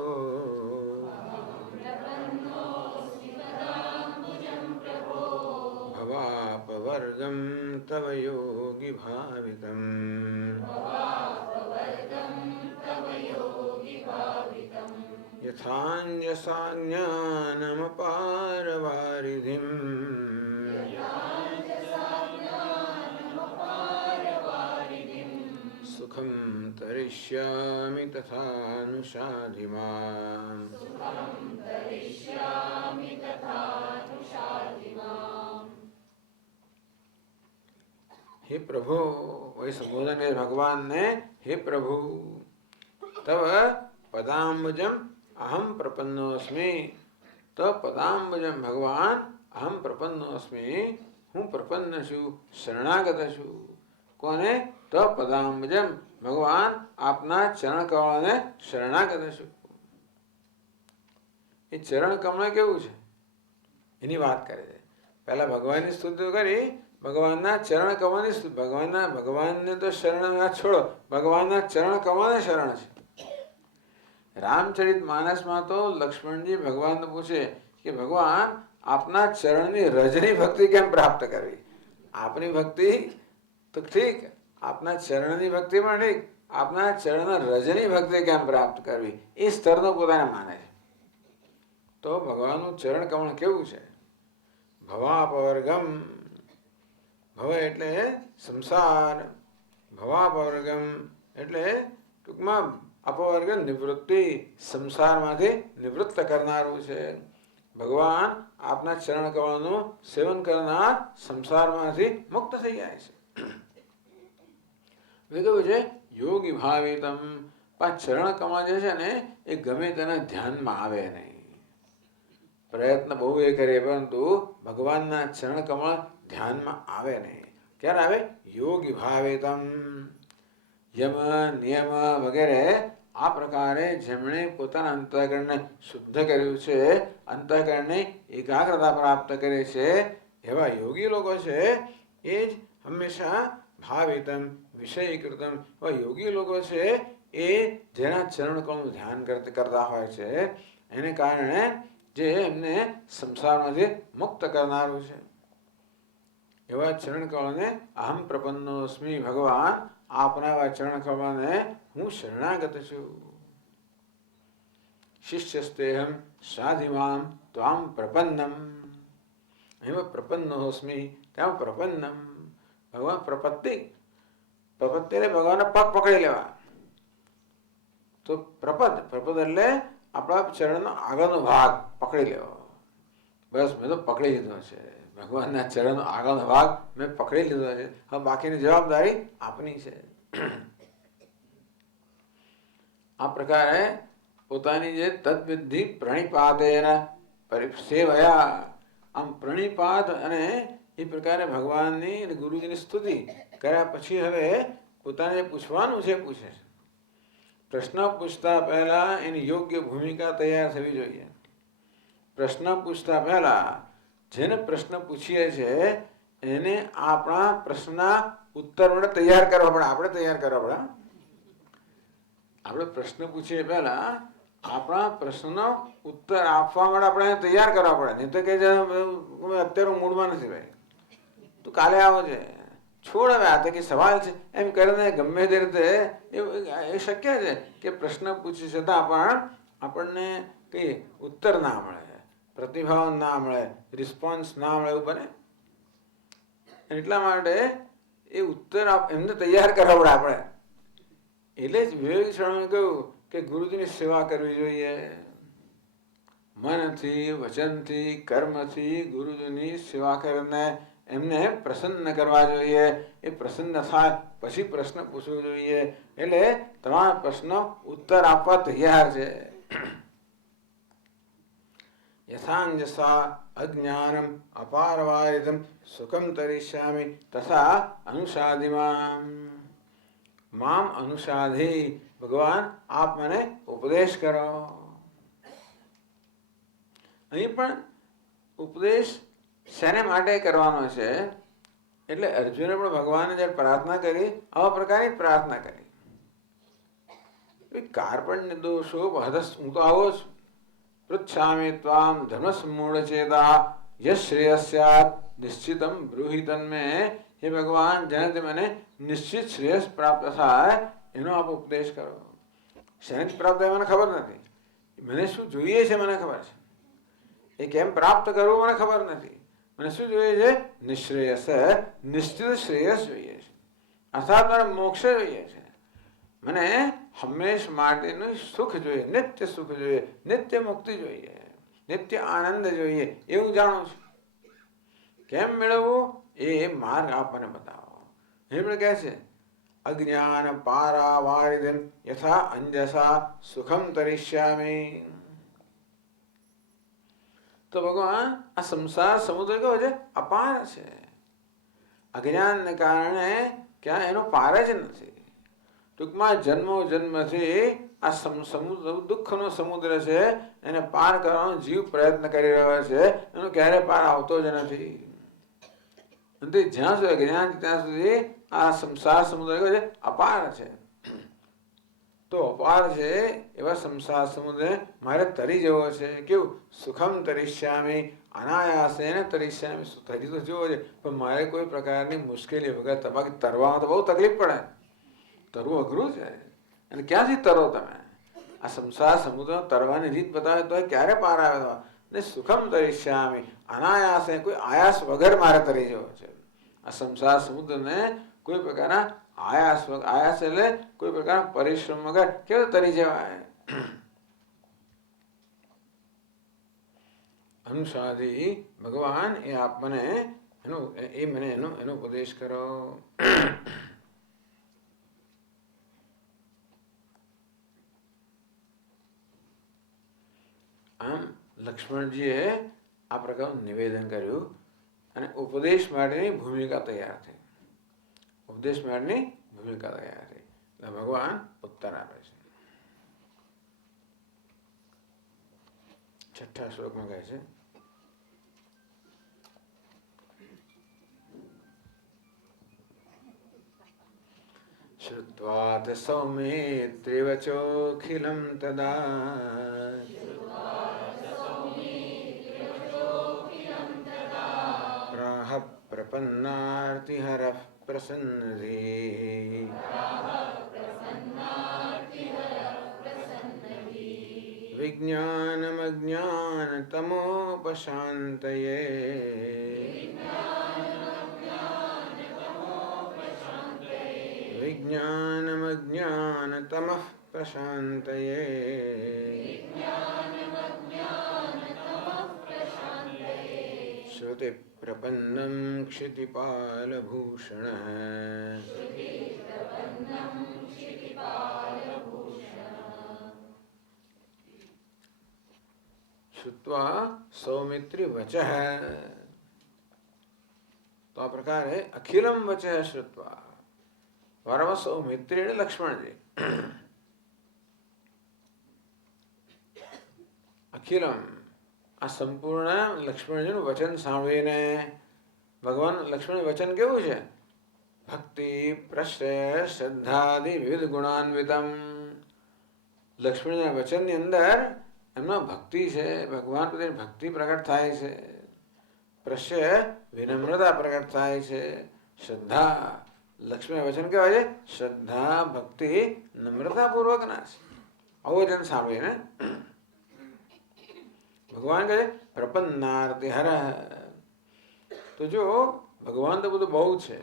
ભવાપવર્ગં તવ યોગી ભાવિતં યથાન્યસા જ્ઞાનમપારવારિધિં સુખં તરિષ્યામિ તથાનુશાધિ મામ. हे प्रभु, वही संबोधन है भगवान ने, हे प्रभु तव पदाम्बुजम अहम प्रपन्नोस्मि. तो पदाम्बुजम भगवान अहम प्रपन्नोस्मि, हूँ प्रपन्न छू, शरणागत छू. कोने? तो पदाम्बुजम भगवान आपना चरण कमल ने शरणागत छू. એ ચરણ કમળ કેવું છે એની વાત કરે છે. પહેલા ભગવાનની સ્તુતિ કરી, ભગવાનના ચરણ કમળની સ્તુતિ. ભગવાનને તો શરણ છોડો, ભગવાનના ચરણ કમળને શરણ છે. રામચરિત માનસમાં તો લક્ષ્મણજી ભગવાનને પૂછે કે ભગવાન આપના ચરણની રજની ભક્તિ કેમ પ્રાપ્ત કરવી? આપની ભક્તિ તો ઠીક, આપના ચરણની ભક્તિ પણ ઠીક, આપના ચરણ રજની ભક્તિ કેમ પ્રાપ્ત કરવી? એ સ્તરનો પોતાને માને છે. તો ભગવાનનું ચરણ કમળ કેવું છે? ભવાપવર્ગમ, ભવ એટલે સંસાર, ભવાપવર્ગમ એટલે ટૂંકમાં અપવર્ગ નિવૃત્તિ, સંસારમાંથી નિવૃત્ત કરનારું છે. ભગવાન આપના ચરણ કમળનું સેવન કરનાર સંસારમાંથી મુક્ત થઈ જાય છે. કેવું છે? યોગી ભાવિતમ. પણ ચરણ કમળ જે છે ને એ ગમે તેના ધ્યાનમાં આવે નહીં. પ્રયત્ન બહુ એ કરે પરંતુ ભગવાનના ચરણ કમળ ધ્યાનમાં આવે નહીં. ક્યારે આવે? યોગી ભાવિતમ. યમ નિયમ વગેરે આ પ્રકારે જેમણે પોતાના અંતઃકરણને શુદ્ધ કર્યું છે, અંતઃકરણની એકાગ્રતા પ્રાપ્ત કરે છે, એવા યોગી લોકો છે એ જ હંમેશા ભાવિતમ વિષયીકૃતમ. એવા યોગી લોકો છે એ જેના ચરણ કમળનું ધ્યાન કરતા હોય છે, એને કારણે જે એમને સંસારમાંથી મુક્ત કરનારું છે. એવા ચરણ કમળને અહમ પ્રપન્નોસ્મિ. ભગવાન આપના એવા ચરણ કમળને હું શરણાગત છું. શિષ્યસ્તેહમ સાધિમામ ત્વામ પ્રપન્નમ. એમાં પ્રપન્નોસ્મિ, ત્યાં પ્રપન્નમ. ભગવાન પ્રપત્તિ, પ્રપત્તિ એટલે ભગવાનને પગ પકડી લેવા. તો પ્રપદ એટલે આપણા ચરણનો આગળનો ભાગ પકડી લેવો. બસ મેં તો પકડી લીધો છે, ભગવાનના ચરણનો આગળનો ભાગ મેં પકડી લીધો છે, હવે બાકીની જવાબદારી આપની છે. આ પ્રકારે પોતાની જે તદ્વિધિ પ્રણિપાતેન સેવયા, આમ પ્રણિપાત અને એ પ્રકારે ભગવાનની ગુરુજીની સ્તુતિ કર્યા પછી હવે પોતાને પૂછવાનું છે પૂછે છે. પ્રશ્ન પૂછતા પહેલા એની યોગ્ય ભૂમિકા તૈયાર થવી જોઈએ. પ્રશ્ન પૂછતા પહેલા જેને પ્રશ્ન પૂછીએ છીએ એને આપણા પ્રશ્નના ઉત્તર વડે તૈયાર કરવા પડે. આપણે તૈયાર કરવા પડે. આપણે પ્રશ્ન પૂછીએ પહેલા આપણા પ્રશ્નનો ઉત્તર આપવા માટે આપણે તૈયાર કરવા પડે. નહીં તો કે અત્યારે મૂડમાં નથી ભાઈ, તું કાલે આવો છે, છોડ હવે આ તો કે સવાલ છે એમ કરીને ગમે તે રીતે એ શક્ય છે કે પ્રશ્ન પૂછી છતાં પણ આપણને કઈ ઉત્તર ના મળે, પ્રતિભાવ ના મળે, રિસ્પોન્સ ના મળે, એવું બને. એટલા માટે એ ઉત્તર એમને તૈયાર કરવા પડે આપણે. એટલે જ વિવેક સ્વામીએ કહ્યું કે ગુરુજીની સેવા કરવી જોઈએ. મનથી, વચનથી, કર્મથી ગુરુજીની સેવા કરીને એમને પ્રસન્ન કરવા જોઈએ. એ પ્રસન્ન થાય પછી પ્રશ્ન પૂછવો જોઈએ. એટલે તમારા પ્રશ્નો ઉત્તર આપવા તૈયાર છે. યથાંજસા અજ્ઞાનમ અપારવારિતમ સુખમ તરિષ્યામિ તથા અનુસાધિમામ. મામ અનુસાધી. ભગવાન આપ મને ઉપદેશ કરો. અહીં પણ ઉપદેશ શેને માટે કરવાનો છે? એટલે અર્જુને પણ ભગવાને જ્યારે પ્રાર્થના કરી આવા પ્રકારની પ્રાર્થના કરી. કાર્પણ્ય દોષો હદસ, હું તો આવો છું. પૃચ્છામિ ત્વામ ધર્મસમૂઢચેતા યશ્રેયસ્યાત નિશ્ચિતમ બ્રૂહિ તન્મે. હે ભગવાન, જેનાથી મને નિશ્ચિત શ્રેયસ પ્રાપ્ત થાય એનો આપ ઉપદેશ કરો. શેનાથી પ્રાપ્ત થાય મને ખબર નથી. મને શું જોઈએ છે મને ખબર છે, એ કેમ પ્રાપ્ત કરવું મને ખબર નથી. મને શું જોઈએ છે? નિશ્રેયસ, નિશ્ચિત શ્રેયસ જોઈએ છે, અર્થાત મને મોક્ષ જોઈએ છે. મને હંમેશ માટેનું સુખ જોઈએ, નિત્ય સુખ જોઈએ, નિત્ય મુક્તિ જોઈએ, નિત્ય આનંદ જોઈએ, એવું જાણું છું. કેમ મેળવવું એ માર્ગ આપણને બતાવો. એમણે કહે છે અજ્ઞાન પારાવારિદન યથા અંજસા સુખમ તરિષ્યામિ. તો ભગવાન આ સંસાર સમુદ્ર કેવો છે? અપાર છે. અજ્ઞાનને કારણે ક્યાં એનો પાર જ નથી. ટૂંકમાં જન્મો જન્મથી આ સમુદ્ર દુઃખનો સમુદ્ર છે એને પાર કરવાનો જીવ પ્રયત્ન કરી રહ્યો છે, એનો ક્યારે પાર આવતો જ નથી. જ્યાં સુધી જ્ઞાન ત્યાં સુધી આ સંસાર સમુદ્ર છે અપાર છે. તો અપાર છે એવા સંસાર સમુદ્ર મારે તરી જવો છે. કેવું? સુખમ તરિષ્યામી અનાયાસેન તરિષ્યામી. તરી તો જવો છે પણ મારે કોઈ પ્રકારની મુશ્કેલી વગર. બાકી તરવામાં તો બહુ તકલીફ પડે, તરવું અઘરું છે. અને ક્યાંથી તરો તમે? આ સંસાર સમુદ્ર તરવાની રીત બતાવે તો ક્યારે પાર આવે? ને સુખમ તરિષ્યામી અનાયાસે, કોઈ આયાસ વગર મારે તરી જવો છે. આ સંસાર સમુદ્રને કોઈ પ્રકારના આયાસ એટલે કોઈ પ્રકારના પરિશ્રમ વગર કેવું તરી જવાય? અનુસાદી ભગવાન એ આપ મને એનો ઉપદેશ કરો. આમ લક્ષ્મણજીએ આ પ્રકારનું નિવેદન કર્યું અને ઉપદેશ માટેની ભૂમિકા તૈયાર થઈ. ઉપદેશ માટેની ભૂમિકા તૈયાર થઈ. ભગવાન ઉત્તર આપે છે. 6થા શ્લોકમાં કહે છે, શ્રુત્વા સૌમિત્રિવચોખિલં તદા પ્રાહ પ્રપન્નાર્તિહરઃ પ્રસન્નધિ વિજ્ઞાનમજ્ઞાનતમોપશાંતયે વિજ્ઞાનમજ્ઞાનતમઃ પ્રશાંતયે શ્રુતિ પ્રપન્નં ક્ષિતિપાલભૂષણઃ શ્રુત્વા સૌમિત્રી વચઃ. તો આ પ્રકારે અખિલમ વચઃ શ્રુત્વા. વારંવાર સૌમિત્રી એટલે લક્ષ્મણજી. અખિલમ આ સંપૂર્ણ લક્ષ્મણજીનું વચન સાંભળીને ભગવાન લક્ષ્મણ વચન કેવું છે? ભક્તિ પ્રશ્રય શ્રદ્ધાદિ વિવિધ ગુણાન્વિતમ. લક્ષ્મણજીના વચનની અંદર એમના ભક્તિ છે, ભગવાન પ્રત્યે ભક્તિ પ્રગટ થાય છે. પ્રશ્રય વિનમ્રતા પ્રગટ થાય છે. શ્રદ્ધા, લક્ષ્મી વચન કહેવાય છે શ્રદ્ધા ભક્તિ નમ્રતાપૂર્વકના છે. આવું વચન સાંભળીને ભગવાન કહે પ્રપન્નાર્તિ હરઃ. તો જો ભગવાન તો બધું બહુ છે,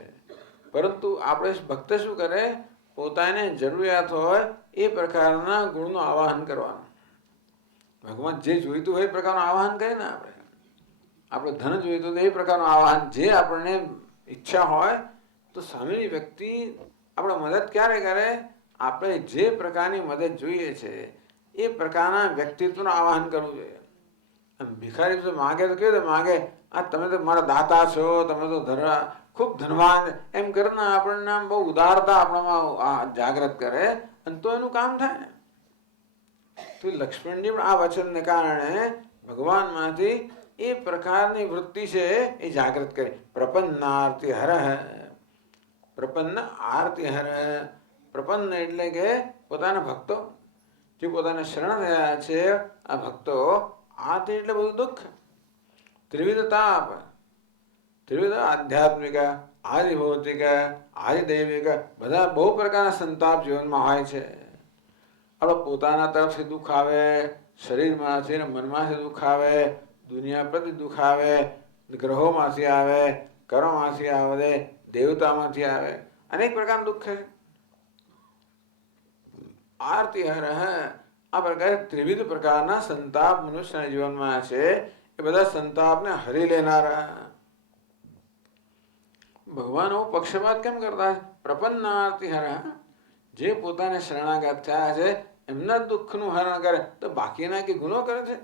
પરંતુ આપણે ભક્ત શું કરે? પોતાને જરૂરિયાત હોય એ પ્રકારના ગુણનું આવાહન કરવાનું. ભગવાન જે જોઈતું હોય એ પ્રકારનું આવાહન કરે ને. આપણે ધન જોઈતું હોય એ પ્રકારનું આવાહન. જે આપણને ઈચ્છા હોય તો સામેની વ્યક્તિ આપણે મદદ ક્યારે કરે? આપણે જે પ્રકારની મદદ જોઈએ છે એ પ્રકારના વ્યક્તિત્વનું આવાહન કરવું જોઈએ. ભિખારી તો માગે તો કેવું માગે? આ તમે તો મારા દાતા છો, તમે તો ખૂબ ધનવાન, એમ કરીને આપણને આમ બહુ ઉદારતા આપણામાં જાગૃત કરે અને તો એનું કામ થાય ને. તો લક્ષ્મણજી પણ આ વચનને કારણે ભગવાનમાંથી એ પ્રકારની વૃત્તિ છે એ જાગૃત કરી. પ્રપન્નાર્તિ હરઃ. પ્રપન્ન આરતિ હરઃ. પ્રપન્ન એટલે કે પોતાના ભક્તો જે પોતાને શરણ થયા છે આ ભક્તો. આરતિ એટલે બધું દુઃખ, ત્રિવિધ તાપ, ત્રિવિધ આધ્યાત્મિક, આદિભૌતિક, આદિદૈવિક, બધા બહુ પ્રકારના સંતાપ જીવનમાં હોય છે. આપણે પોતાના તરફથી દુઃખ આવે, શરીરમાંથી મનમાંથી દુઃખ આવે, દુનિયા પ્રતિ દુઃખ આવે, ગ્રહોમાંથી આવે, કર્મમાંથી આવે, દેવતામાંથી આવે, અનેક પ્રકારનું દુઃખ છે. આરતિ હરઃ. આ પ્રકારે ત્રિવિધ પ્રકારના સંતાપ મનુષ્યના જીવનમાં છે. એ બધા સંતાપને હરી લેનારા. ભગવાન પક્ષપાત કેમ કરતા? પ્રપન્નાર્તિ હરઃ. જે પોતાને શરણાગત થયા છે એમના દુઃખનું હરણ કરે તો બાકીના કે ગુનો કરે છે?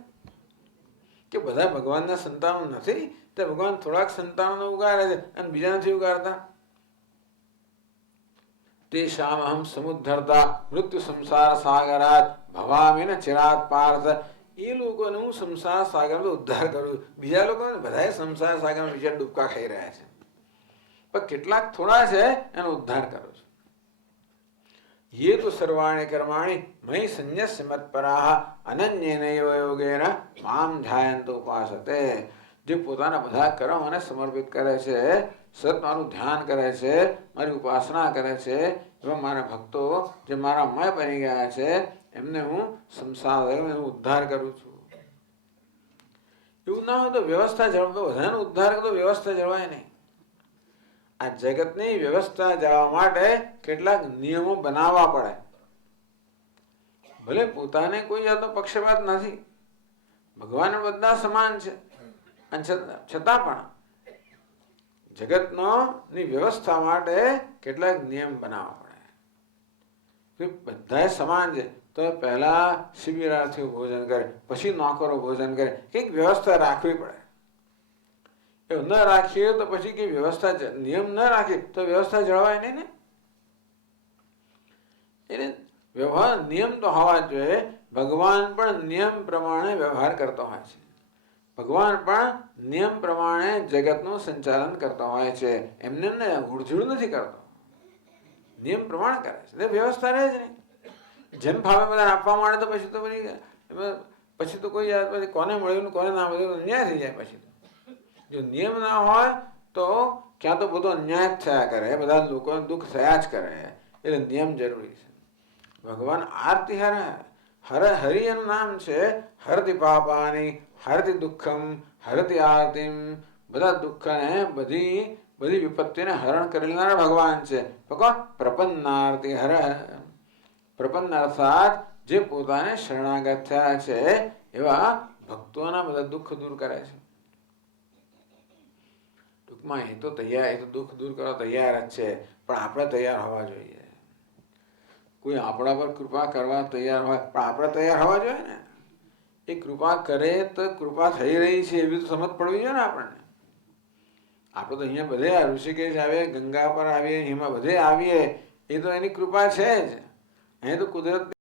કે બધા ભગવાનના સંતાનો નથી તો ભગવાન થોડાક સંતાનોને ઉગાડે છે અને બીજા નથી ઉગાડતા? तेषामहं समुद्धरता मृत्यु संसार सागरात भवामी न चिरात पार्थ. એ લોકોને હું સંસાર સાગરનો ઉદ્ધાર કરું. બીજા લોકો બધા સંસાર સાગરમાં બીજા ડૂબકા ખાઈ રહ્યા છે, પણ કેટલાક થોડા છે એનો ઉદ્ધાર કરો છો. ये तो सर्वाणि कर्माणि मयि संन्यस्य मत्पराः अनन्येनैव योगेन मां ध्यायन्त उपासते. જે પોતાના બધા કર્મ મને સમર્પિત કરે છે, સતત મારું ધ્યાન કરે છે, મારી ઉપાસના કરે છે, એવા મારા ભક્તો જે મારા મય બની ગયા છે એમને હું સંસાર ઉદ્ધાર કરું છું. એવું ના હોય તો વ્યવસ્થા જળવાય. બધાનો ઉદ્ધાર કરો વ્યવસ્થા જળવાય નહીં. આ જગતની વ્યવસ્થા જવા માટે કેટલાક નિયમો બનાવવા પડે. ભલે પોતાને કોઈ જાતનો પક્ષપાત નથી, ભગવાન બધા સમાન છે, છતાં પણ જગતનો ની વ્યવસ્થા માટે કેટલાક નિયમ બનાવવા પડે. બધા સમાન છે તો પહેલા શિબિરાર્થીઓ ભોજન કરે, પછી નોકરો ભોજન કરે. કંઈક વ્યવસ્થા રાખવી પડે. એવું ન રાખીએ તો પછી કઈ વ્યવસ્થા, નિયમ ન રાખીએ તો વ્યવસ્થા જળવાય નહીં ને. એટલે વ્યવહાર નિયમ તો હોવા જોઈએ. ભગવાન પણ નિયમ પ્રમાણે વ્યવહાર કરતો હોય છે. ભગવાન પણ નિયમ પ્રમાણે જગતનું સંચાલન કરતો હોય છે. એમને ઉડઝૂડ નથી કરતો, નિયમ પ્રમાણે કરે છે. વ્યવસ્થા રહે જ નહીં. જેમ ભાવે બધા આપવા માંડે તો પછી તો કોઈ પછી કોને મળ્યું કોને ના મળ્યું અન્યાય થઈ જાય. પછી જો નિયમ ના હોય તો ક્યાં તો બધો અન્યાય જ થયા કરે, બધા લોકોને દુઃખ થયા જ કરે. એટલે નિયમ જરૂરી છે. ભગવાન આરતી હરિ એનું નામ છે. હરતી પાપાની હરતી દુઃખમ હરતી આરતીમ. બધા દુઃખને બધી વિપત્તિને હરણ કરી લેનારા ભગવાન છે. પ્રપન્નારતી હર. પ્રપન્ન અર્થાત જે પોતાને શરણાગત થયા છે એવા ભક્તોના બધા દુઃખ દૂર કરે છે. ટૂંકમાં એ તો દુઃખ દૂર કરવા તૈયાર જ છે, પણ આપણે તૈયાર હોવા જોઈએ. કોઈ આપણા પર કૃપા કરવા તૈયાર હોય પણ આપણે તૈયાર હોવા જોઈએ ને. એ કૃપા કરે તો કૃપા થઈ રહી છે એવી તો સમજ પડવી જોઈએ ને આપણને. આપણે તો અહીંયા બધે ઋષિકેશ આવીએ, ગંગા પર આવીએ, એમાં બધે આવીએ, એ તો એની કૃપા છે જ. અહીં તો કુદરત